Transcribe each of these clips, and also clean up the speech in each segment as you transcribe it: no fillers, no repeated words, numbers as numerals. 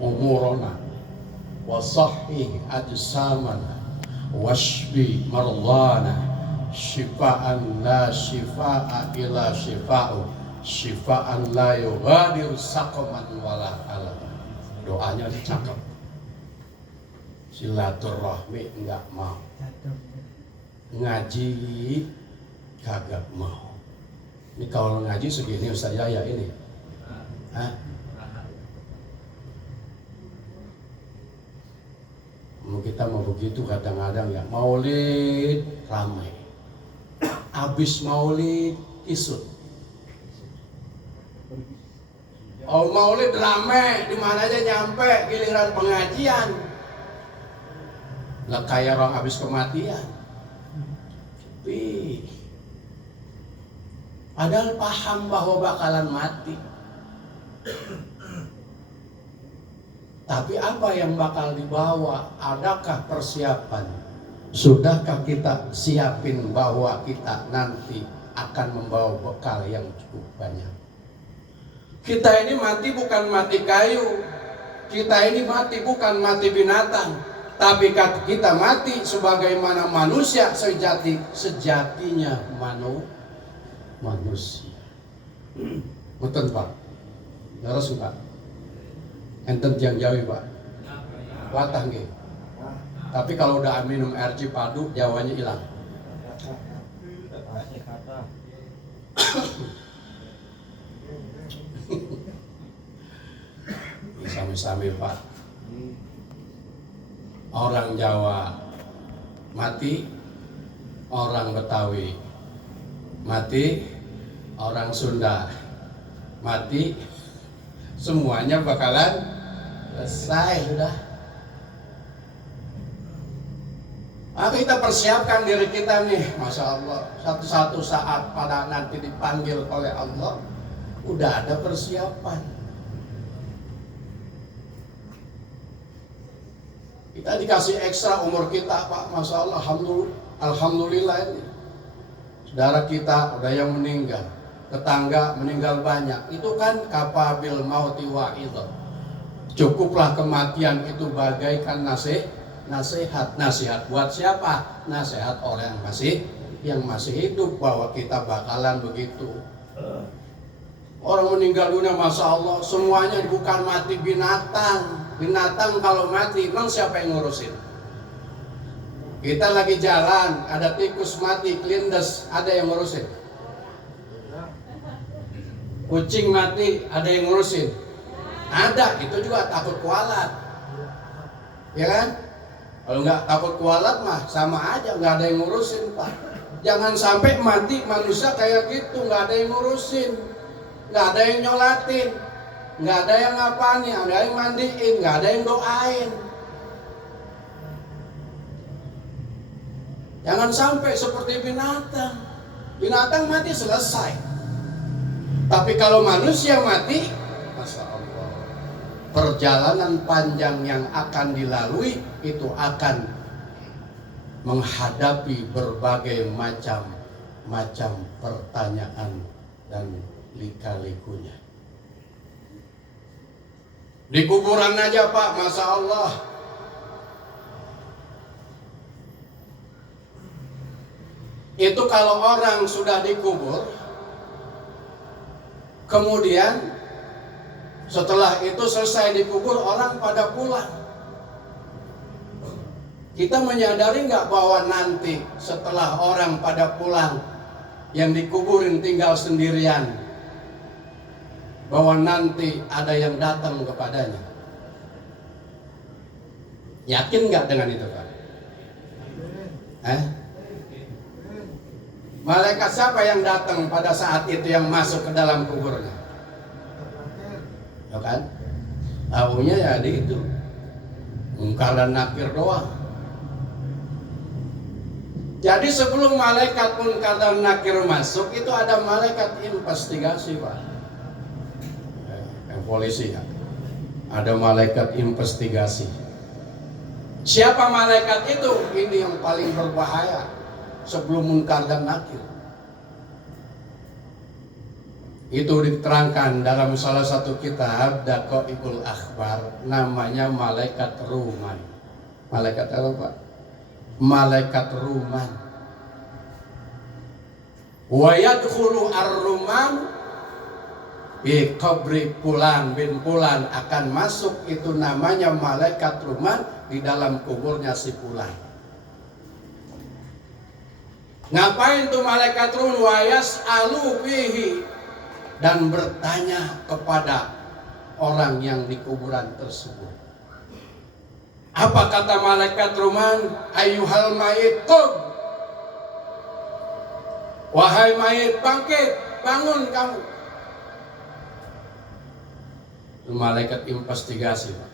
umurana wa sahih ajsamana washfi mardana syifaan la syifaa illa syifa'u syifaan la yughadiru saqaman wala alam. Doanya cakep. Silaturahmi enggak mau, ngaji kagak mau. Ini kalau ngaji segini Ustaz Yaya ini, hah? Kita mau begitu kadang-kadang ya, maulid ramai, habis maulid isut. Oh maulid ramai, di mana aja nyampe giliran pengajian, lah kayak orang habis kematian. Tapi padahal paham bahwa bakalan mati. Tapi apa yang bakal dibawa? Adakah persiapan? Sudahkah kita siapin bahwa kita nanti akan membawa bekal yang cukup banyak? Kita ini mati bukan mati kayu. Kita ini mati bukan mati binatang. Tapi kita mati sebagaimana manusia sejatinya manusia. Betul Pak? Terus Pak? Enten yang jauh Pak? Watah nggih. Tapi kalau udah minum air Cipadu, Jawanya hilang. Sami-sami Pak. Orang Jawa mati, orang Betawi mati, orang Sunda mati, semuanya bakalan selesai sudah. Maka kita persiapkan diri kita nih, Masya Allah. Satu-satu saat pada nanti dipanggil oleh Allah, udah ada persiapan. Kita dikasih ekstra umur kita Pak, Masya Allah, Alhamdulillah ini. Saudara kita udah yang meninggal, tetangga meninggal banyak. Itu kan kafabil mauti wa'idhah. Cukuplah kematian itu bagaikan nasihat. Nasihat buat siapa? Nasihat orang yang masih hidup, bahwa kita bakalan begitu. Orang meninggal dunia Masya Allah, semuanya bukan mati binatang. Binatang kalau mati, memang siapa yang ngurusin? Kita lagi jalan, ada tikus mati, kelindes, ada yang ngurusin. Kucing mati, ada yang ngurusin. Ada, itu juga takut kualat. Ya kan? Kalau nggak takut kualat mah sama aja, nggak ada yang ngurusin Pak. Jangan sampai mati manusia kayak gitu, nggak ada yang ngurusin, nggak ada yang nyolatin, nggak ada yang ngapain, nggak ada yang mandiin, nggak ada yang doain. Jangan sampai seperti binatang. Binatang mati selesai. Tapi kalau manusia mati, Masya Allah, perjalanan panjang yang akan dilalui itu akan menghadapi berbagai macam pertanyaan dan lika-likunya. Di kuburan aja Pak, Masya Allah, itu kalau orang sudah dikubur, kemudian setelah itu selesai dikubur, orang pada pulang. Kita menyadari nggak bahwa nanti setelah orang pada pulang, yang dikuburin tinggal sendirian, bahwa nanti ada yang datang kepadanya? Yakin nggak dengan itu Pak? Malaikat siapa yang datang pada saat itu yang masuk ke dalam kuburnya? Ya kan? Tahunya ya di itu Munkar dan Nakir doang. Jadi sebelum malaikat Munkar dan Nakir masuk, itu ada malaikat investigasi Pak. Polisi ya. Ada malaikat investigasi. Siapa malaikat itu? Ini yang paling berbahaya sebelum Munkar dan Nakir. Itu diterangkan dalam salah satu kitab Daqaiqul Akhbar, namanya malaikat Ruman. Malaikat apa Pak? Malaikat Ruman. Wa yadkhulu ar-Ruman bi qabri Fulan bin Fulan, akan masuk itu namanya malaikat Ruman di dalam kuburnya si Fulan. Ngapain tuh malaikat Ruman? Wa yas'alu fihi, dan bertanya kepada orang yang di kuburan tersebut. Apa kata malaikat Ruman? Ayyuhal mayit qum, wahai mayit bangkit, bangun kamu. Itu malaikat investigasi, Pak.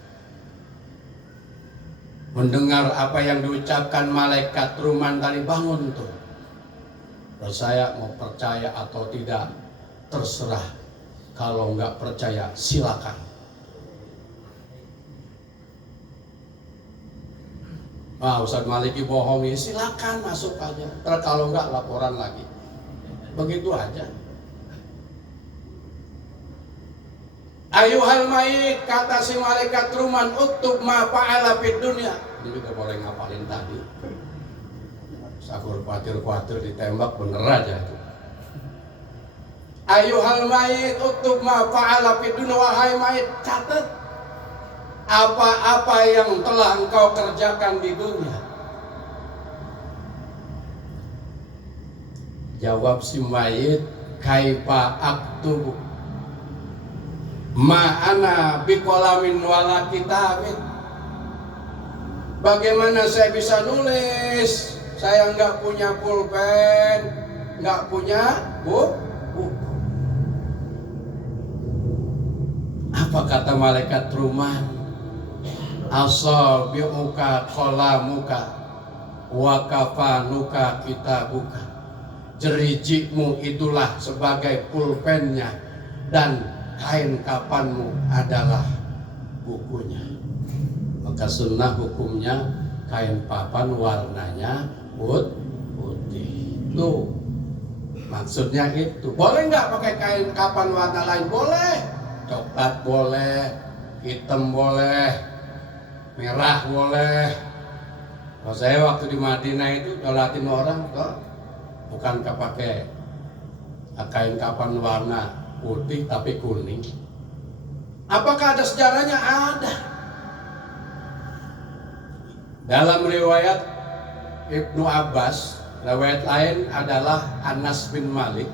Mendengar apa yang diucapkan malaikat Ruman tadi, bangun tuh. Terus saya mau percaya atau tidak terserah, kalau nggak percaya silakan. Ustadz Maliki bohongi, silakan masuk aja. Terus kalau nggak laporan lagi. Begitu aja. Ayuhal mayit, kata si malaikat Ruman, uktub ma fa'ala fid dunya. Ini juga boleh ngapalin tadi. Sakur khawatir ditembak bener aja itu. Ayuhal mayit uktub ma fa'ala fid dunya, wahai mayit catat apa-apa yang telah engkau kerjakan di dunia. Jawab si mayit, kaifa aktubu ma ana biqalamin wala kitabin. Bagaimana saya bisa nulis? Saya nggak punya pulpen, nggak punya buku. Apa kata malaikat Ruman? Asabi'uka qalamuka wa kafanuka kitabuka. Jerijikmu itulah sebagai pulpennya, dan kain kafanmu adalah bukunya. Maka sunnah hukumnya kain kafan warnanya putih. Tuh maksudnya itu. Boleh nggak pakai kain kafan warna lain? Boleh. Coklat boleh, hitam boleh, merah boleh. Kalau saya waktu di Madinah itu nyolatin orang kok bukan pakai kain kafan warna putih tapi kuning. Apakah ada sejarahnya? Ada. Dalam riwayat Ibnu Abbas, riwayat lain adalah Anas bin Malik.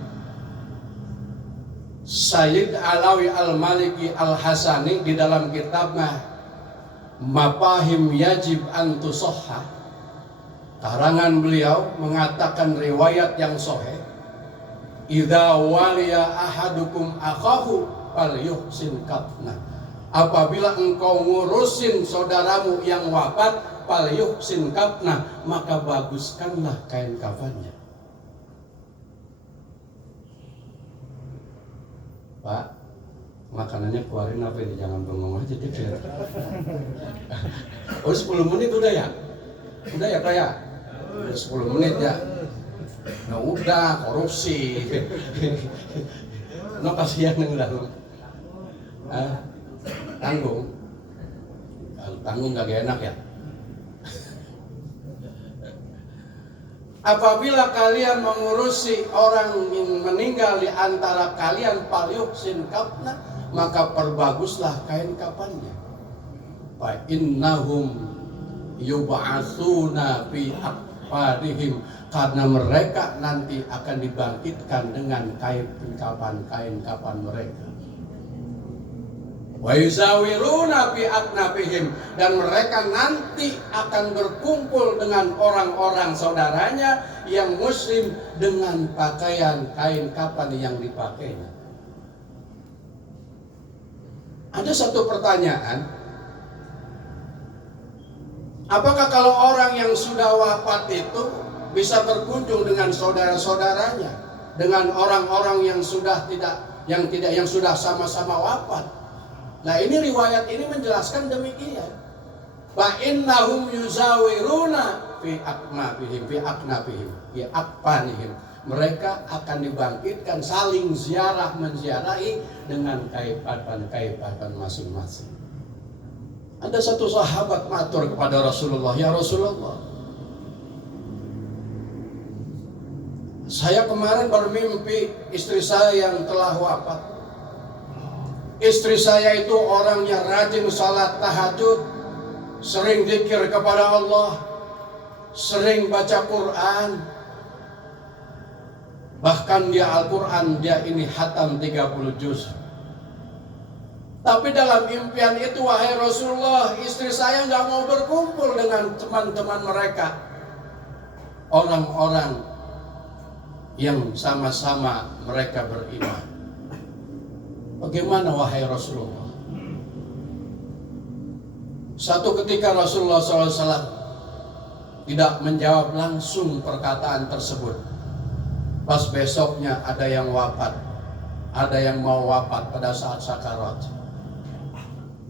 Sayyid Alawi Al-Maliki Al-Hasani di dalam kitabnya Mafahim Yajib an Tusahhah, karangan beliau mengatakan riwayat yang sahih, idza waliya ahadukum akhahu falyuhsin kafna. Apabila engkau ngurusin saudaramu yang wafat, falyuhsin kafna, maka baguskanlah kain kafannya. Pak, makanannya keluarin apa ini? Jangan bengong aja dikit. Oh 10 menit udah ya? Udah ya Pak ya? Udah 10 menit ya? Nah udah, korupsi. No kasihan yang lalu. Tanggung. Kalau tanggung gak enak ya? Apabila kalian mengurusi orang yang meninggal di antara kalian, falyuhsin kafna, maka perbaguslah kain kafannya. Fa innahum yub'atsuna fi aqfadihim, karena mereka nanti akan dibangkitkan dengan kain kafan mereka. Wa yuzawiruna fi aknafihim, dan mereka nanti akan berkumpul dengan orang-orang saudaranya yang muslim dengan pakaian kain kafan yang dipakainya. Ada satu pertanyaan, apakah kalau orang yang sudah wafat itu bisa berkunjung dengan saudara-saudaranya, dengan orang-orang yang sudah yang sudah sama-sama wafat? Nah ini riwayat ini menjelaskan demikian. Fa innahum yuzawiruna fi aknafihim, fi aknafihim, fi akfanihim. mereka akan dibangkitkan, saling ziarah menziarahi dengan kaifatan masing-masing. Ada satu sahabat matur kepada Rasulullah, "Ya Rasulullah, saya kemarin bermimpi istri saya yang telah wafat. Istri saya itu orang yang rajin salat tahajud, sering zikir kepada Allah, sering baca Quran. Bahkan dia Al-Quran, dia ini hatam 30 juz. Tapi dalam impian itu, wahai Rasulullah, istri saya nggak mau berkumpul dengan teman-teman mereka, orang-orang yang sama-sama mereka beriman. Bagaimana wahai Rasulullah?" Satu ketika Rasulullah SAW tidak menjawab langsung perkataan tersebut. Pas besoknya ada yang wafat, ada yang mau wafat pada saat sakarat.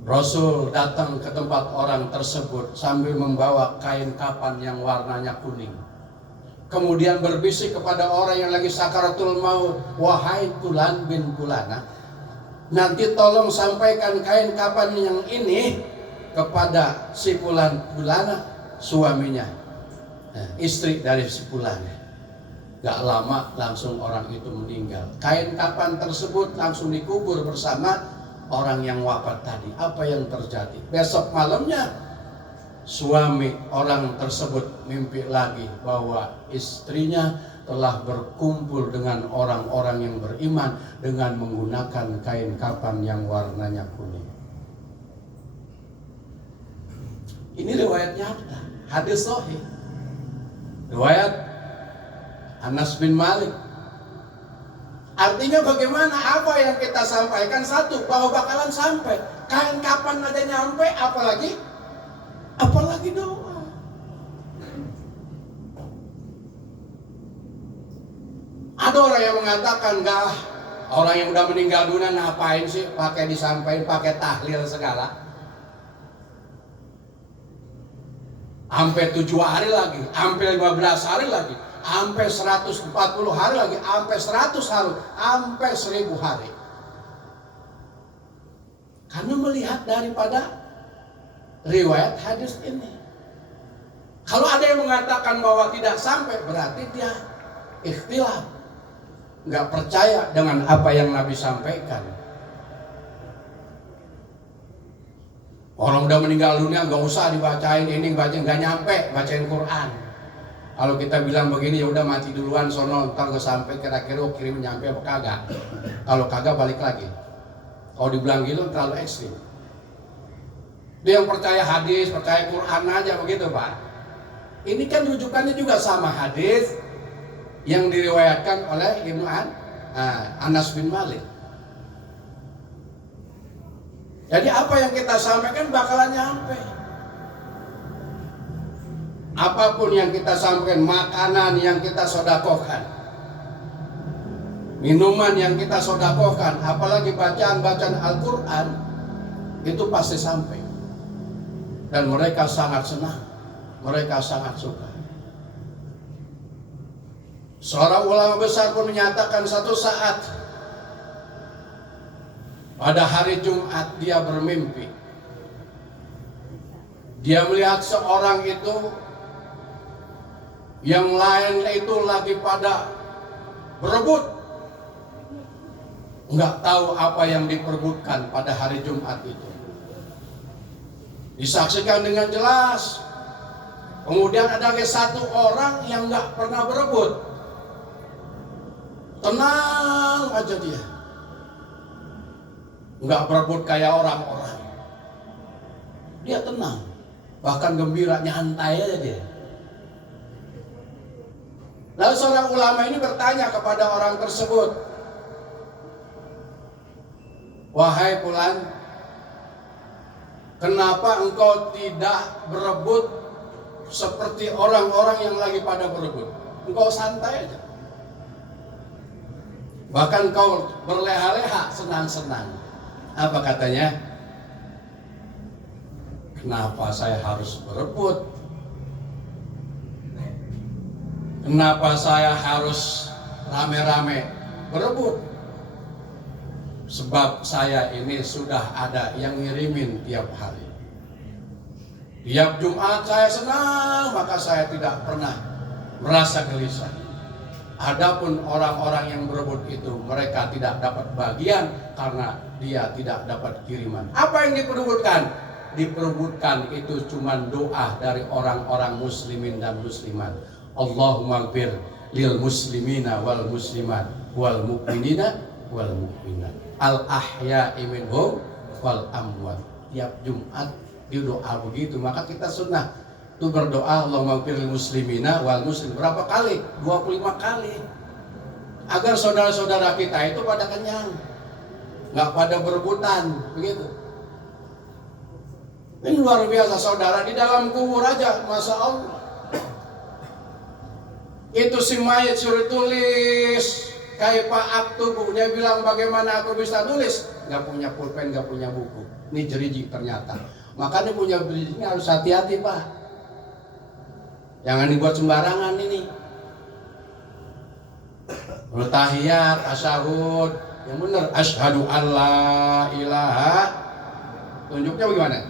Rasul datang ke tempat orang tersebut sambil membawa kain kafan yang warnanya kuning. Kemudian berbisik kepada orang yang lagi sakaratul maut, "Wahai Fulan bin Fulana, nanti tolong sampaikan kain kafan yang ini kepada si Fulan Fulana," suaminya, istri dari si Fulan. Gak lama langsung orang itu meninggal. Kain kafan tersebut langsung dikubur bersama orang yang wafat tadi. Apa yang terjadi? Besok malamnya suami orang tersebut mimpi lagi bahwa istrinya telah berkumpul dengan orang-orang yang beriman dengan menggunakan kain kafan yang warnanya kuning. Ini riwayatnya apa? Hadis sahih. Riwayat Anas bin Malik. Artinya bagaimana? Apa yang kita sampaikan, satu, bahwa bakalan sampai. Kain kafan aja nyampe, apalagi doa. Ada orang yang mengatakan, "Enggak, orang yang udah meninggal dunia ngapain sih pakai disampaikan, pakai tahlil segala. Sampai 7 hari lagi, sampai 15 hari lagi, sampai 140 hari lagi, sampai 100 hari, sampai 1000 hari." Karena melihat daripada riwayat hadis ini. Kalau ada yang mengatakan bahwa tidak sampai, berarti dia ikhtilaf, nggak percaya dengan apa yang Nabi sampaikan. Orang udah meninggal dunia nggak usah dibacain ini, bacain, nggak nyampe bacain Quran. Kalau kita bilang begini, ya udah mati duluan sono, ntar nggak sampai, kira-kira kirim nyampe apa kagak. Kalau kagak balik lagi. Kalau dibilang gitu terlalu ekstrim. Dia yang percaya hadis, percaya Quran aja begitu Pak. Ini kan rujukannya juga sama hadis yang diriwayatkan oleh Ibnu Anas bin Malik. Jadi apa yang kita sampaikan bakalan nyampe. Apapun yang kita sampaikan, makanan yang kita sedekahkan, minuman yang kita sedekahkan, apalagi bacaan-bacaan Al-Quran, itu pasti sampai. Dan mereka sangat senang, mereka sangat suka. Seorang ulama besar pun menyatakan satu saat pada hari Jumat dia bermimpi. Dia melihat seorang itu, yang lain itu lagi pada berebut. Nggak tahu apa yang diperebutkan pada hari Jumat itu. Disaksikan dengan jelas. Kemudian ada satu orang yang nggak pernah berebut. Tenang aja dia. Nggak berebut kayak orang-orang. Dia tenang. Bahkan gembira, nyantai aja dia. Lalu seorang ulama ini bertanya kepada orang tersebut, "Wahai Fulan, kenapa engkau tidak berebut seperti orang-orang yang lagi pada berebut? Engkau santai aja. Bahkan engkau berleha-leha, senang-senang." Apa katanya? "Kenapa saya harus berebut? Kenapa saya harus rame-rame berebut. Sebab saya ini sudah ada yang ngirimin tiap hari. Tiap Jumat saya senang, maka saya tidak pernah merasa gelisah. Adapun orang-orang yang berebut itu, mereka tidak dapat bagian karena dia tidak dapat kiriman. Apa yang diperebutkan? Diperebutkan itu cuma doa dari orang-orang muslimin dan muslimat. Allahumma ighfir lil muslimina wal muslimat wal mu'minina wal mu'minat al ahya'i minhum wal amwat. Tiap Jumat dia doa begitu, maka kita sunnah itu berdoa Allahumma ighfir lil muslimina wal muslim berapa kali? 25 kali. Agar saudara-saudara kita itu pada kenyang, nggak pada berebutan begitu. Ini luar biasa saudara, di dalam kubur aja, Masya Allah. Itu si mayat suruh tulis, kaifa aktubu, dia bilang bagaimana aku bisa tulis? Nggak punya pulpen, nggak punya buku. Ini jeriji ternyata. Makanya punya jeriji harus hati-hati Pak. Jangan dibuat sembarangan ini. Tahiyat, asyhadu, yang benar asyhadu alla ilaha. Tunjuknya bagaimana?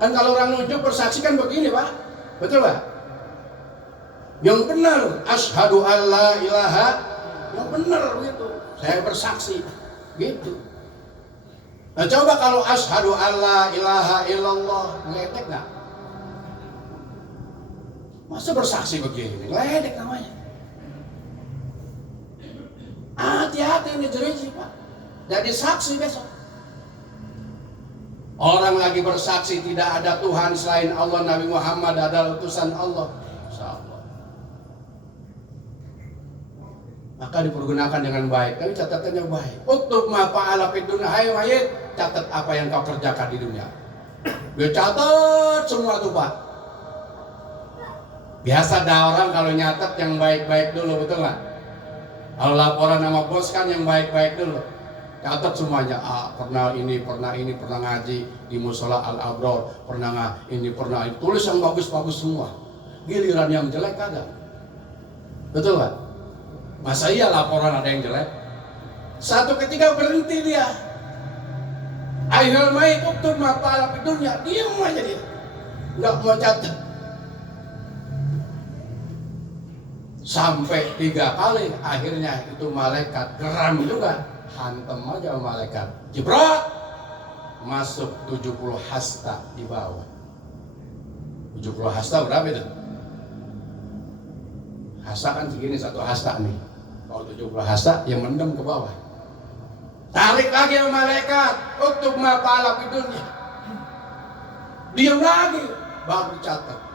Kan kalau orang nunjuk bersaksi kan begini Pak, betul Pak? Yang benar asyhadu alla ilaha, yang benar gitu. Saya bersaksi, gitu. Nah coba kalau asyhadu alla ilaha illallah, ngeledek nggak? Masa bersaksi begini, ngeledek namanya. Hati-hati ini jeriji Pak, jadi saksi besok. Orang lagi bersaksi tidak ada Tuhan selain Allah, Nabi Muhammad adalah utusan Allah. Insyaallah. Maka dipergunakan dengan baik. Tapi catatannya baik. Uktub ma fa'ala fid dunya, hai mayit, catat apa yang kau kerjakan di dunia. Dia catat semua tuh Pak. Biasa ada orang kalau nyatat yang baik-baik dulu, betul nggak? Kalau laporan sama bos kan yang baik-baik dulu. Catat semuanya, pernah ini, pernah ngaji di Musola Al-Abrar, pernah ini, tulis yang bagus-bagus semua. Giliran yang jelek kagak. Betul Pak? Masa iya laporan ada yang jelek? Satu ketika berhenti dia. Ayyuhal mayit uktub ma fa'ala fid dunya, diam aja dia. Enggak mau catat. Sampai 3 kali, akhirnya itu malaikat geram juga. Hantem aja malaikat, jebret, masuk 70 hasta di bawah. 70 hasta berapa itu? Hasta kan segini, satu hasta nih. Kalau 70 hasta yang mendem ke bawah. Tarik lagi sama malaikat, uktub ma fa'ala fid dunya. Diam lagi, baru catat.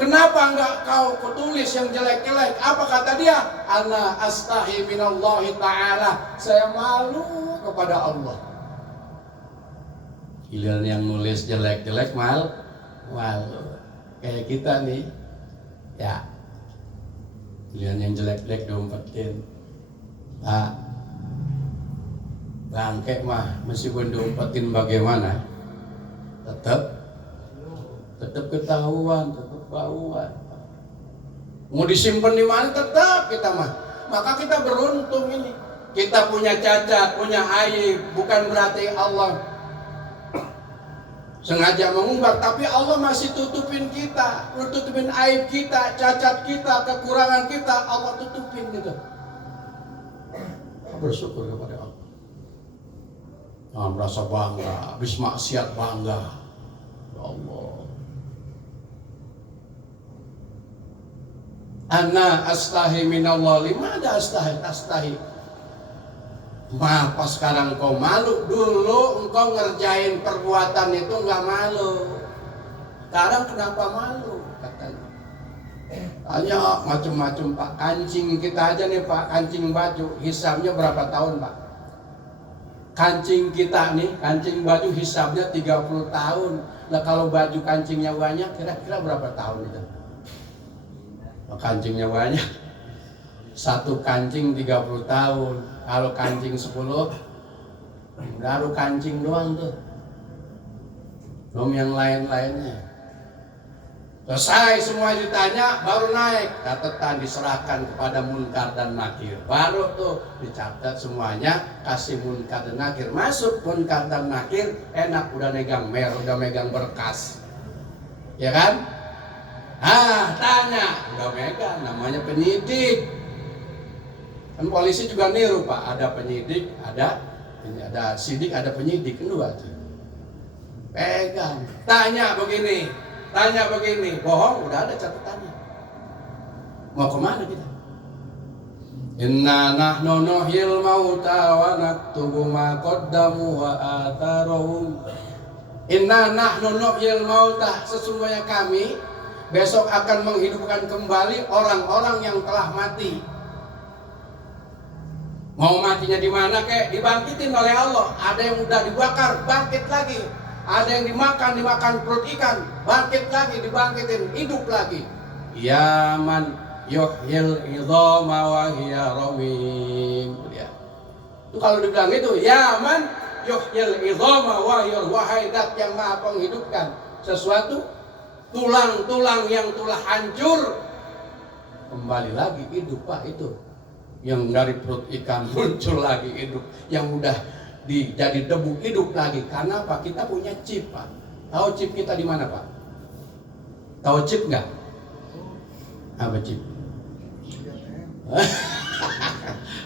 Kenapa enggak kau tulis yang jelek-jelek? Apa kata dia? Ana astahi minallahi ta'ala. Saya malu kepada Allah. Giliran yang nulis jelek-jelek malu. Kayak kita nih. Ya. Giliran yang jelek-jelek diumpetin. Pak, bangke mah meskipun diumpetin bagaimana? Tetap ketahuan, bauan. Mau disimpan di mana tetap kita mah. Maka kita beruntung ini. Kita punya cacat, punya aib, bukan berarti Allah sengaja mengumbar, tapi Allah masih tutupin kita, tutupin aib kita, cacat kita, kekurangan kita, Allah tutupin gitu. Bersyukur kepada Allah. Jangan merasa bangga, habis maksiat bangga. Ya Allah. Ana astahi minallah, limada astahi. Apa sekarang kau malu? Dulu engkau ngerjain perbuatan itu nggak malu. Sekarang kenapa malu? Katanya. Tanya macam-macam Pak. Kancing kita aja nih Pak, kancing baju, hisabnya berapa tahun Pak? Kancing kita nih, kancing baju hisabnya 30 tahun. Nah kalau baju kancingnya banyak, kira-kira berapa tahun itu? Kancingnya banyak, satu kancing 30 tahun. Kalau kancing 10, baru kancing doang tuh, belum yang lain-lainnya. Selesai semua ditanya, baru naik. Catatan diserahkan kepada Munkar dan Nakir. Baru tuh dicatat semuanya, kasih Munkar dan Nakir. Masuk Munkar dan Nakir, enak udah megang udah megang berkas. Ya kan? Tanya, udah megang, namanya penyidik. Kan polisi juga niru Pak, ada penyidik, ada sidik, ada penyidik, kedua tuh. Pegang, tanya begini, bohong, udah ada catatannya. Mau kemana kita? Inna nahnu nuhyil mauta wa naktubu ma qaddamu wa atharuhum. Inna nahnu nuhyil mauta, sesungguhnya kami besok akan menghidupkan kembali orang-orang yang telah mati. Mau matinya di mana kek? Dibangkitin oleh Allah. Ada yang udah dibakar, bangkit lagi. Ada yang dimakan perut ikan, bangkit lagi, dibangkitin, hidup lagi. Ya man yuhyil idhama wa hiya ramim. Itu kalau dibilang itu, ya man yuhyil idhama wa hiya, wahai zat yang maha menghidupkan sesuatu, tulang-tulang yang telah hancur kembali lagi hidup Pak. Itu yang dari perut ikan muncul lagi hidup, yang udah jadi debu hidup lagi. Karena apa? Kita punya chip Pak. Tahu chip kita di mana Pak? Tahu chip nggak? Apa chip?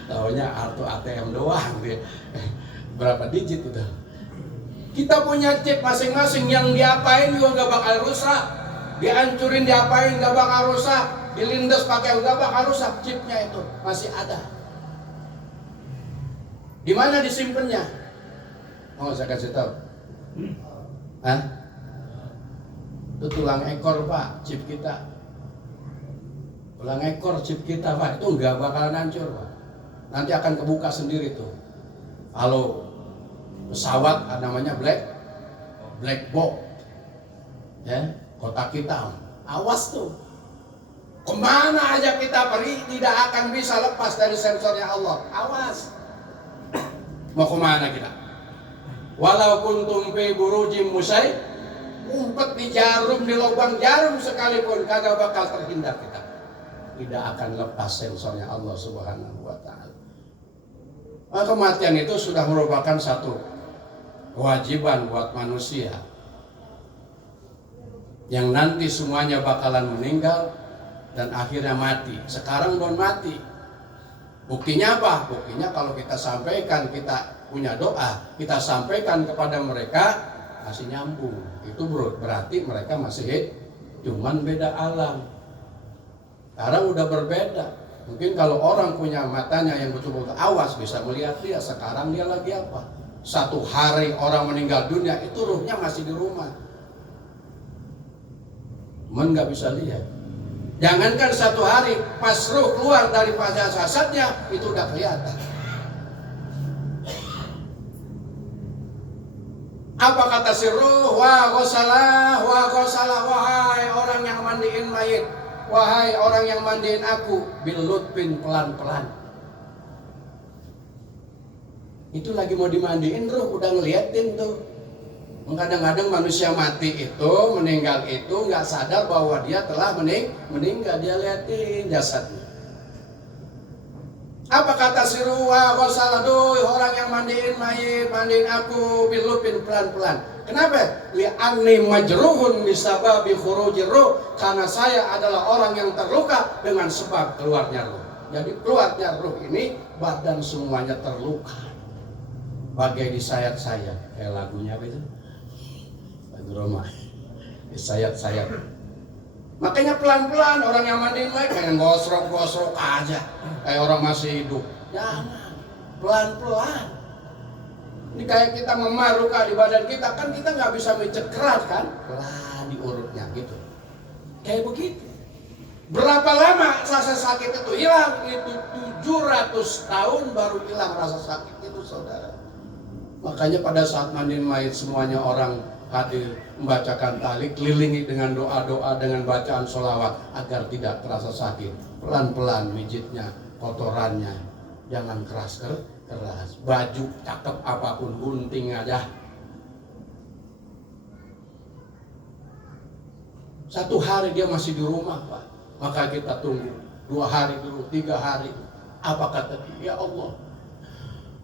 Taunya kartu ATM doang dia. Berapa digit udah? Kita punya chip masing-masing, yang diapain juga nggak bakal rusak. Dihancurin diapain nggak bakal rusak. Dilindas pakai nggak bakal rusak. Chipnya itu masih ada. Di mana disimpannya? Mau saya kasih tahu? Itu tulang ekor Pak, chip kita. Tulang ekor chip kita Pak, itu nggak bakalan hancur Pak. Nanti akan kebuka sendiri tuh. Kalau pesawat namanya black box, ya, kotak hitam. Awas tuh. Kemana aja kita pergi tidak akan bisa lepas dari sensornya Allah. Awas. Mau kemana kita? Walau kuntum fi burujim musai, umpet di jarum, di lubang jarum sekalipun kagak bakal terhindar kita. Tidak akan lepas sensornya Allah Subhanahu wa ta'ala. Kematian itu sudah merupakan satu kewajiban buat manusia, yang nanti semuanya bakalan meninggal dan akhirnya mati. Sekarang belum mati. Buktinya apa? Buktinya kalau kita sampaikan, kita punya doa, kita sampaikan kepada mereka, masih nyambung. Itu berarti mereka masih hidup, cuman beda alam. Sekarang udah berbeda. Mungkin kalau orang punya matanya yang betul-betul awas, bisa melihat dia sekarang dia lagi apa. Satu hari orang meninggal dunia, itu ruhnya masih di rumah, cuman nggak bisa lihat. Jangankan satu hari, pas ruh keluar dari pada jasadnya, itu udah kelihatan. Apa kata si ruh? Wa ghasalah, wahai orang yang mandiin mayit, wahai orang yang mandiin aku, bil lutfin, pelan-pelan. Itu lagi mau dimandiin, ruh udah ngeliatin tuh. Kadang-kadang manusia mati itu, meninggal itu nggak sadar bahwa dia telah meninggal, dia liatin jasadnya. Apa kata si ruwa ghasalah, orang yang mandiin mayit, mandiin aku bilupin pelan-pelan. Kenapa? Li'anni majruhun bisababi khurujir ruh, karena saya adalah orang yang terluka dengan sebab keluarnya ruh. Jadi keluarnya ruh ini badan semuanya terluka, bagai disayat-sayat. Kayak lagunya apa itu? Roma, sayap-sayap. Makanya pelan-pelan orang yang mandiin mayit kayak gosrok-gosrok aja, kayak orang masih hidup. Jangan, pelan-pelan. Ini kayak kita memar luka di badan kita, kan kita nggak bisa micet keras kan? Pelan diurutnya gitu. Kayak begitu. Berapa lama rasa sakit itu hilang? Itu 700 tahun baru hilang rasa sakit itu, saudara. Makanya pada saat mandiin mayit semuanya orang hadir membacakan tahlil, kelilingi dengan doa-doa, dengan bacaan sholawat agar tidak terasa sakit. Pelan-pelan mijitnya, kotorannya, jangan keras. Baju cakep apapun, gunting aja. 1 hari dia masih di rumah, Pak. Maka kita tunggu 2 hari dulu, 3 hari. Apa kata dia? Ya Allah,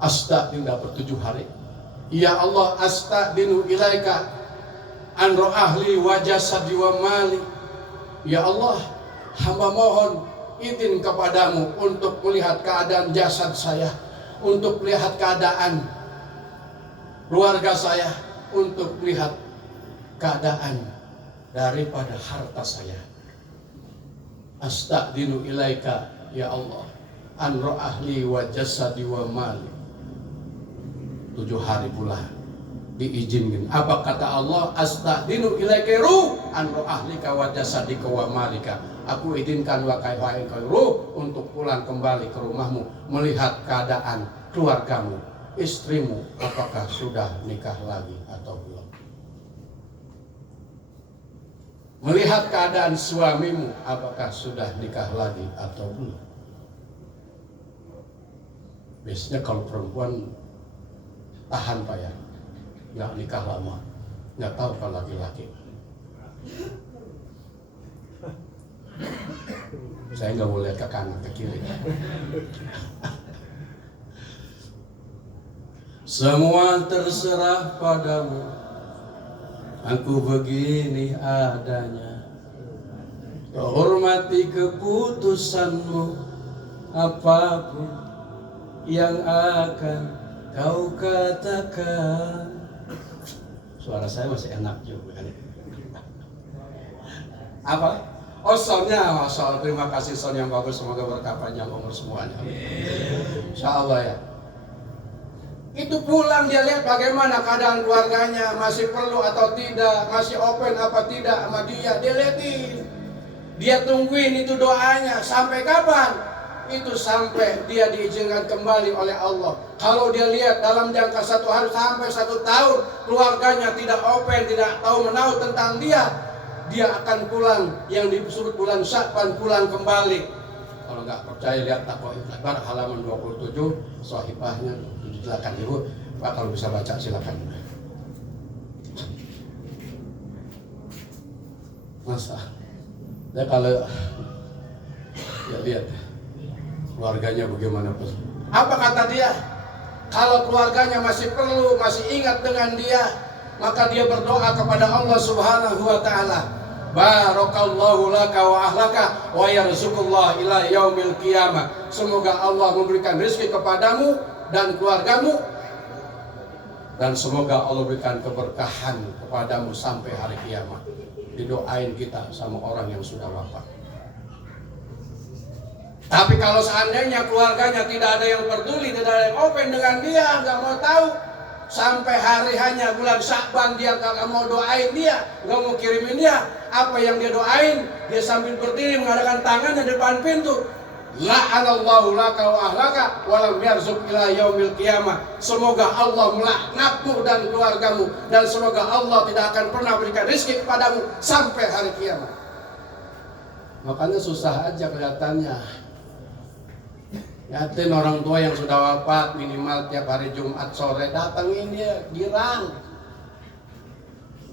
astagfirullah, dapat 7 hari. Ya Allah, astagfirullah ilaika an ahli wa jasadi wa mali. Ya Allah, hamba mohon izin kepadamu untuk melihat keadaan jasad saya, untuk melihat keadaan keluarga saya, untuk melihat keadaan daripada harta saya. Astagfirullah ilaika ya Allah an ahli wa jasadi wa mali. 7 hari pula diizinkan. Apa kata Allah? Astagfirullah ilaika ruh an ahlika wa jasadika wa malika. Aku izinkan wahai ruh untuk pulang kembali ke rumahmu, melihat keadaan keluargamu, istrimu, apakah sudah nikah lagi atau belum. Melihat keadaan suamimu, apakah sudah nikah lagi atau belum. Biasanya kalau perempuan tahan, Pak, ya, nggak nikah lama, nggak tahu kalau laki-laki. Saya nggak boleh ke kanan ke kiri. Semua terserah padamu, aku begini adanya. Kau hormati keputusanmu, apapun yang akan kau katakan. Suara saya masih enak juga kan? Apa? Oh, soalnya, soal terima kasih soal yang bagus, semoga berkah panjang umur semuanya. Insyaallah ya. Itu pulang dia lihat bagaimana keadaan keluarganya, masih perlu atau tidak, masih open apa tidak sama dia lihatin. Dia tungguin itu doanya sampai kapan? Itu sampai dia diizinkan kembali oleh Allah. Kalau dia lihat dalam jangka 1 hari sampai 1 tahun keluarganya tidak open, tidak tahu menahu tentang dia akan pulang. Yang disuruh bulan Sya'ban pulang kembali. Kalau nggak percaya lihat Taqwaul Akbar halaman 27, sahifahnya silakan Ibu, Pak, kalau bisa baca silakan. Masa, ya kalau ya lihat keluarganya bagaimana, Pak. Apa kata dia? Kalau keluarganya masih perlu, masih ingat dengan dia, maka dia berdoa kepada Allah Subhanahu wa taala. Barakallahu laka wa ahlaka wa yarzuqullah ila yaumil qiyamah. Semoga Allah memberikan rezeki kepadamu dan keluargamu, dan semoga Allah berikan keberkahan kepadamu sampai hari kiamat. Didoain kita sama orang yang sudah wafat. Tapi kalau seandainya keluarganya tidak ada yang peduli, tidak ada yang open dengan dia, nggak mau tahu, sampai hari hanya bulan Sya'ban dia nggak mau doain dia, nggak mau kirimin dia, apa yang dia doain, dia sambil berdiri mengadakan tangannya di depan pintu. La'anallahu laka wa ahlaka wa lam yarzuq ila yaumil qiyamah. Semoga Allah melaknatmu dan keluargamu, dan semoga Allah tidak akan pernah berikan rezeki kepadamu sampai hari kiamat. Makanya susah aja kelihatannya. Lihatin orang tua yang sudah wafat, minimal tiap hari Jumat sore datangin dia, girang.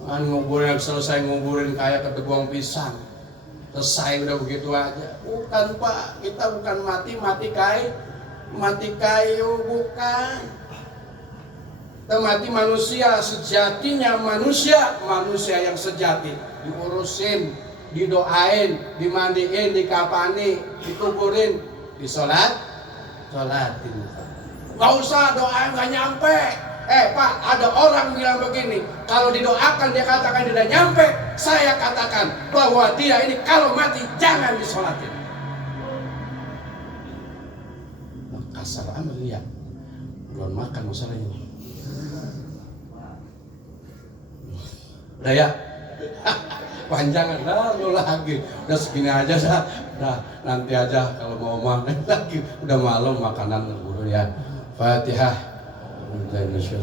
Nguburin, selesai nguburin kayak keteguang pisang. Selesai udah begitu aja. Bukan, Pak, kita bukan mati kayu, bukan. Kita mati manusia sejatinya, manusia yang sejati. Diurusin, didoain, dimandiin, dikapani, dikuburin, disolatin. Gak usah doa gak nyampe. Pak, ada orang bilang begini, kalau didoakan dia katakan tidak nyampe, saya katakan bahwa dia ini kalau mati jangan disolatin. Kasar amat ya, belum makan masalahnya. Udah ya, panjangan lalu lagi, udah segini aja dah, nanti aja kalau mau makan lagi, udah malam makanan dulu ya. Fatihah. Alhamdulillah.